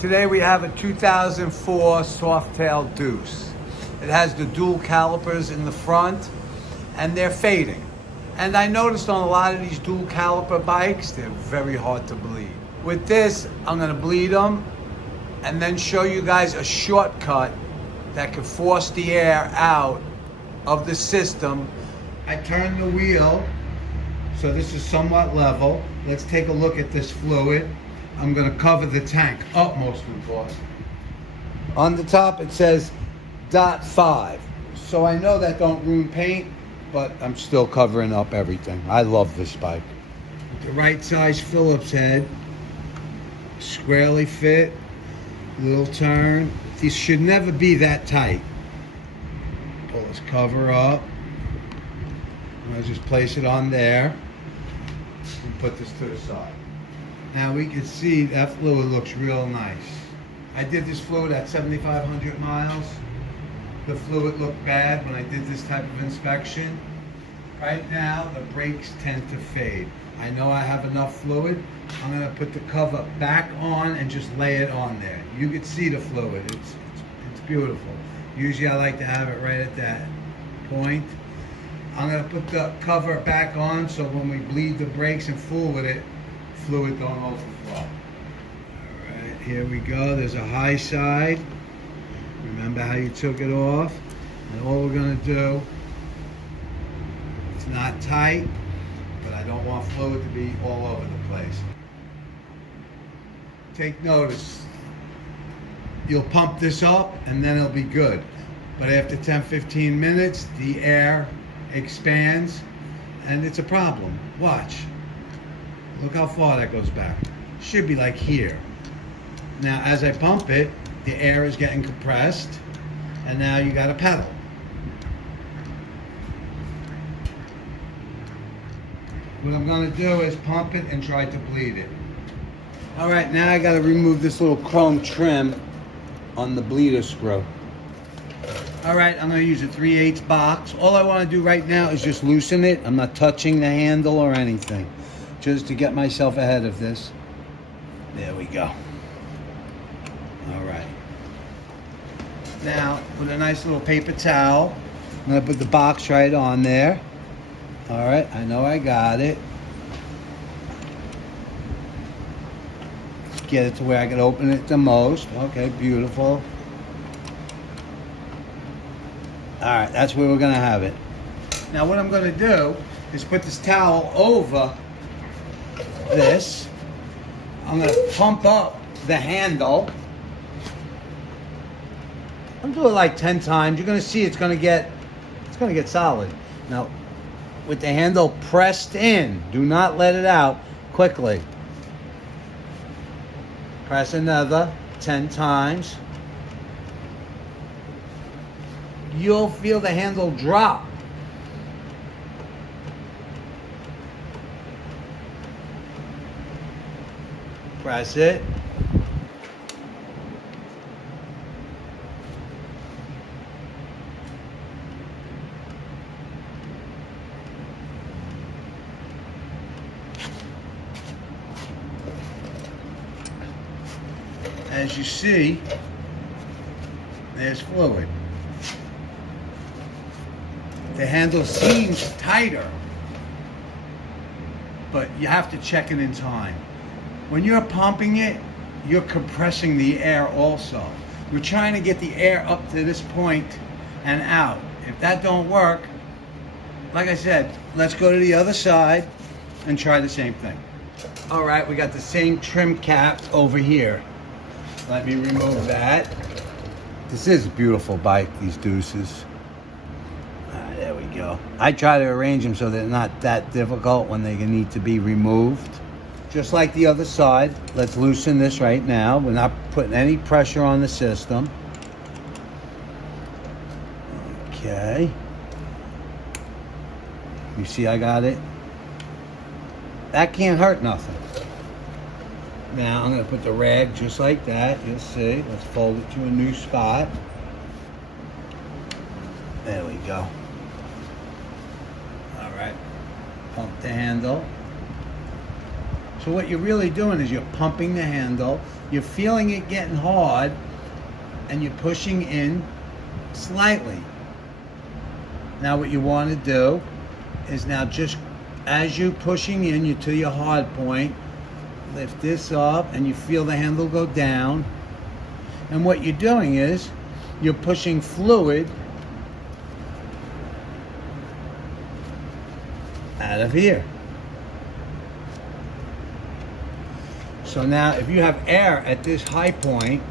Today we have a 2004 Softail Deuce. It has the dual calipers in the front and they're fading. And I noticed on a lot of these dual caliper bikes, they're very hard to bleed. With this, I'm gonna bleed them and then show you guys a shortcut that can force the air out of the system. I turn the wheel, so this is somewhat level. Let's take a look at this fluid. I'm gonna cover the tank up most important. On the top it says .5. So I know that don't ruin paint, but I'm still covering up everything. I love this bike. The right size Phillips head, squarely fit, little turn. These should never be that tight. Pull this cover up. I'll just place it on there and put this to the side. Now we can see that fluid looks real nice. I did this fluid at 7,500 miles. The fluid looked bad when I did this type of inspection. Right now, the brakes tend to fade. I know I have enough fluid. I'm gonna put the cover back on and just lay it on there. You can see the fluid, it's beautiful. Usually I like to have it right at that point. I'm gonna put the cover back on so when we bleed the brakes and fool with it, fluid don't overflow. All right, here we go. There's a high side. Remember how you took it off? And all we're gonna do, it's not tight, but I don't want fluid to be all over the place. Take notice, you'll pump this up and then it'll be good. But after 10-15 minutes, the air expands and it's a problem. Watch. Look how far that goes back. Should be like here. Now, as I pump it, the air is getting compressed, and now you got a pedal. What I'm gonna do is pump it and try to bleed it. All right, now I gotta remove this little chrome trim on the bleeder screw. All right, I'm gonna use a 3/8 box. All I wanna do right now is just loosen it. I'm not touching the handle or anything, just to get myself ahead of this. There we go. All right. Now, with a nice little paper towel, I'm gonna put the box right on there. All right, I know I got it. Get it to where I can open it the most. Okay, beautiful. All right, that's where we're gonna have it. Now what I'm gonna do is put this towel over this. I'm gonna pump up the handle. I'm doing it like 10 times. You're gonna see it's gonna get solid. Now, with the handle pressed in, do not let it out quickly. Press another 10 times. You'll feel the handle drop. Press it. As you see, there's fluid. The handle seems tighter, but you have to check it in time. When you're pumping it, you're compressing the air also. We're trying to get the air up to this point and out. If that don't work, like I said, let's go to the other side and try the same thing. All right, we got the same trim cap over here. Let me remove that. This is a beautiful bike, these Deuces. There we go. I try to arrange them so they're not that difficult when they need to be removed. Just like the other side, let's loosen this right now. We're not putting any pressure on the system. Okay. You see I got it? That can't hurt nothing. Now I'm going to put the rag just like that. You'll see. Let's fold it to a new spot. There we go. All right. Pump the handle. So what you're really doing is you're pumping the handle, you're feeling it getting hard, and you're pushing in slightly. Now what you want to do is now just as you're pushing in, you're to your hard point, lift this up and you feel the handle go down. And what you're doing is you're pushing fluid out of here. So now if you have air at this high point,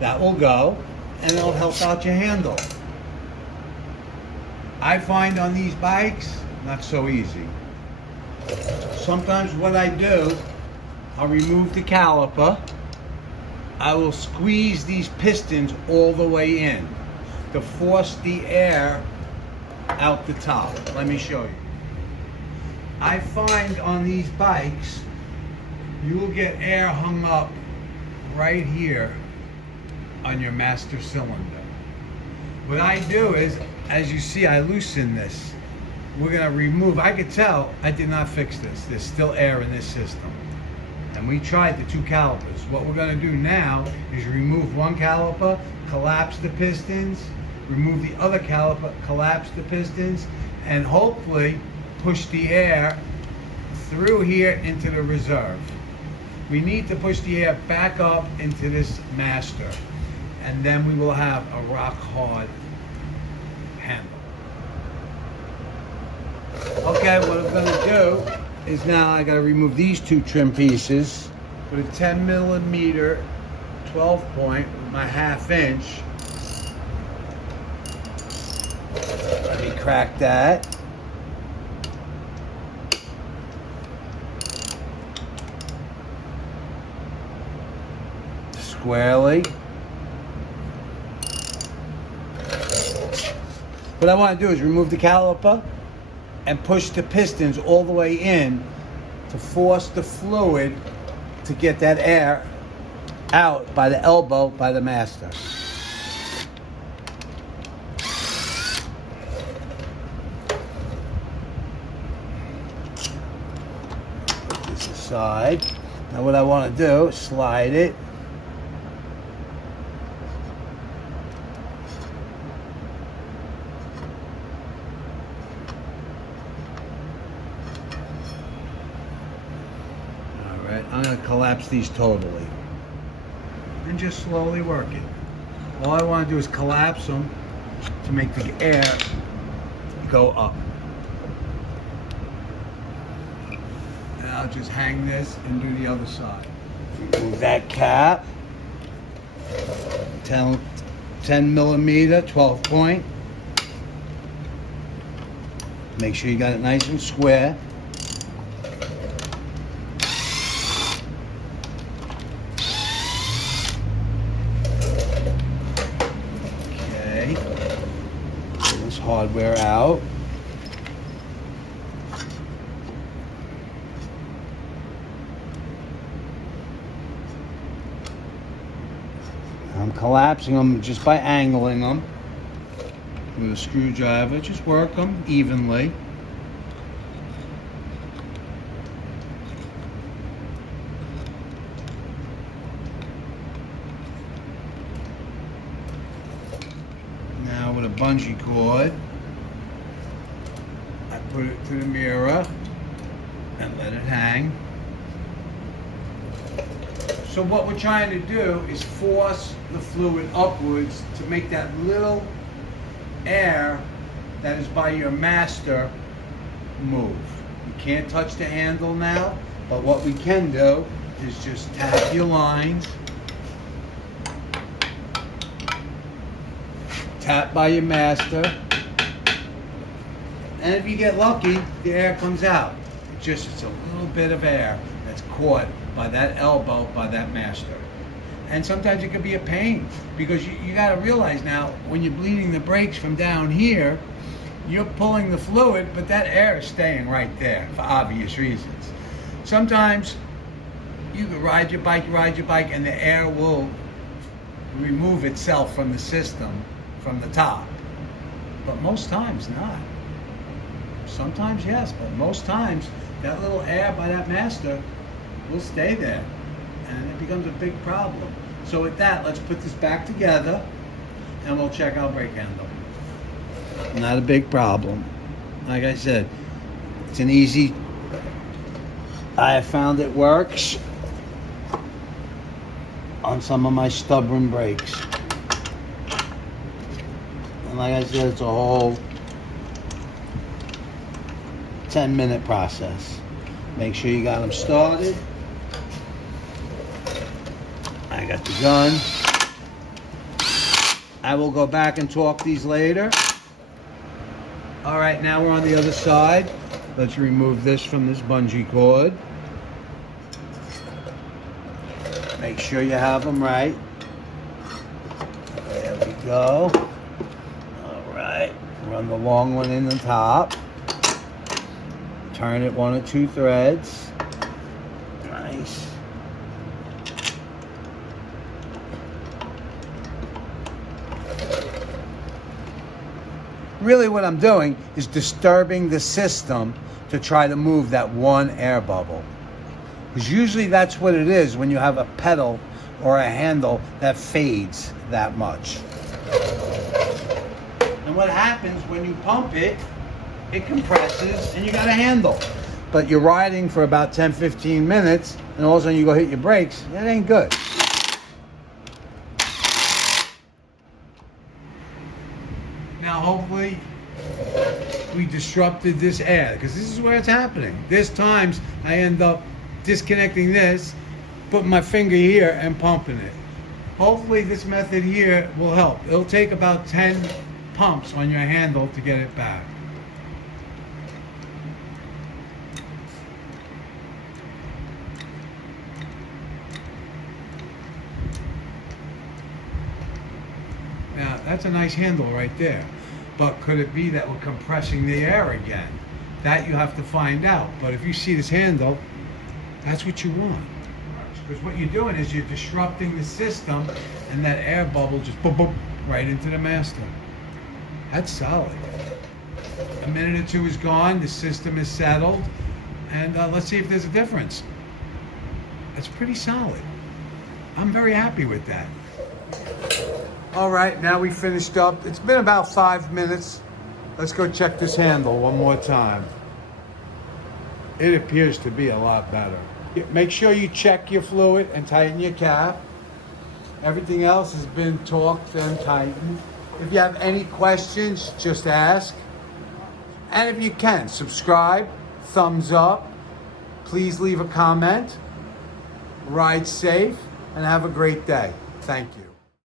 that will go and it'll help out your handle. I find on these bikes, not so easy. Sometimes what I do, I'll remove the caliper. I will squeeze these pistons all the way in to force the air out the top. Let me show you. I find on these bikes, you will get air hung up right here on your master cylinder. What I do is, as you see, I loosen this. We're gonna remove, I could tell I did not fix this. There's still air in this system. And we tried the two calipers. What we're gonna do now is remove one caliper, collapse the pistons, remove the other caliper, collapse the pistons, and hopefully push the air through here into the reserve. We need to push the air back up into this master, and then we will have a rock hard handle. Okay, what I'm gonna do is now I gotta remove these two trim pieces with a 10 millimeter 12 point with my 1/2 inch. Let me crack that. Squarely. What I want to do is remove the caliper and push the pistons all the way in to force the fluid to get that air out by the elbow by the master. Put this aside. Now what I want to do is slide it. I'm going to collapse these totally and just slowly work it. All I want to do is collapse them to make the air go up. And I'll just hang this and do the other side. Remove that cap. 10 millimeter 12 point. Make sure you got it nice and square. Hardware out. I'm collapsing them just by angling them with a screwdriver. Just work them evenly. Now with a bungee cord, I put it to the mirror and let it hang. So what we're trying to do is force the fluid upwards to make that little air that is by your master move. You can't touch the handle now, but what we can do is just tap your lines. Tap by your master, and if you get lucky, the air comes out. It's a little bit of air that's caught by that elbow, by that master. And sometimes it could be a pain, because you got to realize now, when you're bleeding the brakes from down here, you're pulling the fluid, but that air is staying right there for obvious reasons. Sometimes you can ride your bike, and the air will remove itself from the system, from the top, but most times not. Sometimes yes, but most times that little air by that master will stay there, and it becomes a big problem. So with that, let's put this back together, and we'll check our brake handle. Not a big problem. Like I said, it's an easy, I have found it works on some of my stubborn brakes. And like I said, it's a whole 10-minute process. Make sure you got them started. I got the gun. I will go back and torque these later. All right, now we're on the other side. Let's remove this from this bungee cord. Make sure you have them right. There we go. All right, run the long one in the top. Turn it 1 or 2 threads. Nice. Really what I'm doing is disturbing the system to try to move that one air bubble. Because usually that's what it is when you have a pedal or a handle that fades that much. And what happens when you pump it, it compresses and you got a handle. But you're riding for about 10-15 minutes and all of a sudden you go hit your brakes, that ain't good. Now hopefully we disrupted this air, because this is where it's happening. There's times I end up disconnecting this, putting my finger here and pumping it. Hopefully this method here will help. It'll take about 10 pumps on your handle to get it back. Now that's a nice handle right there. But could it be that we're compressing the air again? That you have to find out. But if you see this handle, that's what you want. Because what you're doing is you're disrupting the system, and that air bubble just boom, boom, right into the master. That's solid. A minute or two is gone, the system is settled, and let's see if there's a difference. That's pretty solid. I'm very happy with that. All right, now we finished up. It's been about 5 minutes. Let's go check this handle one more time. It appears to be a lot better. Make sure you check your fluid and tighten your cap. Everything else has been torqued and tightened. If you have any questions, just ask. And if you can, subscribe, thumbs up. Please leave a comment. Ride safe and have a great day. Thank you.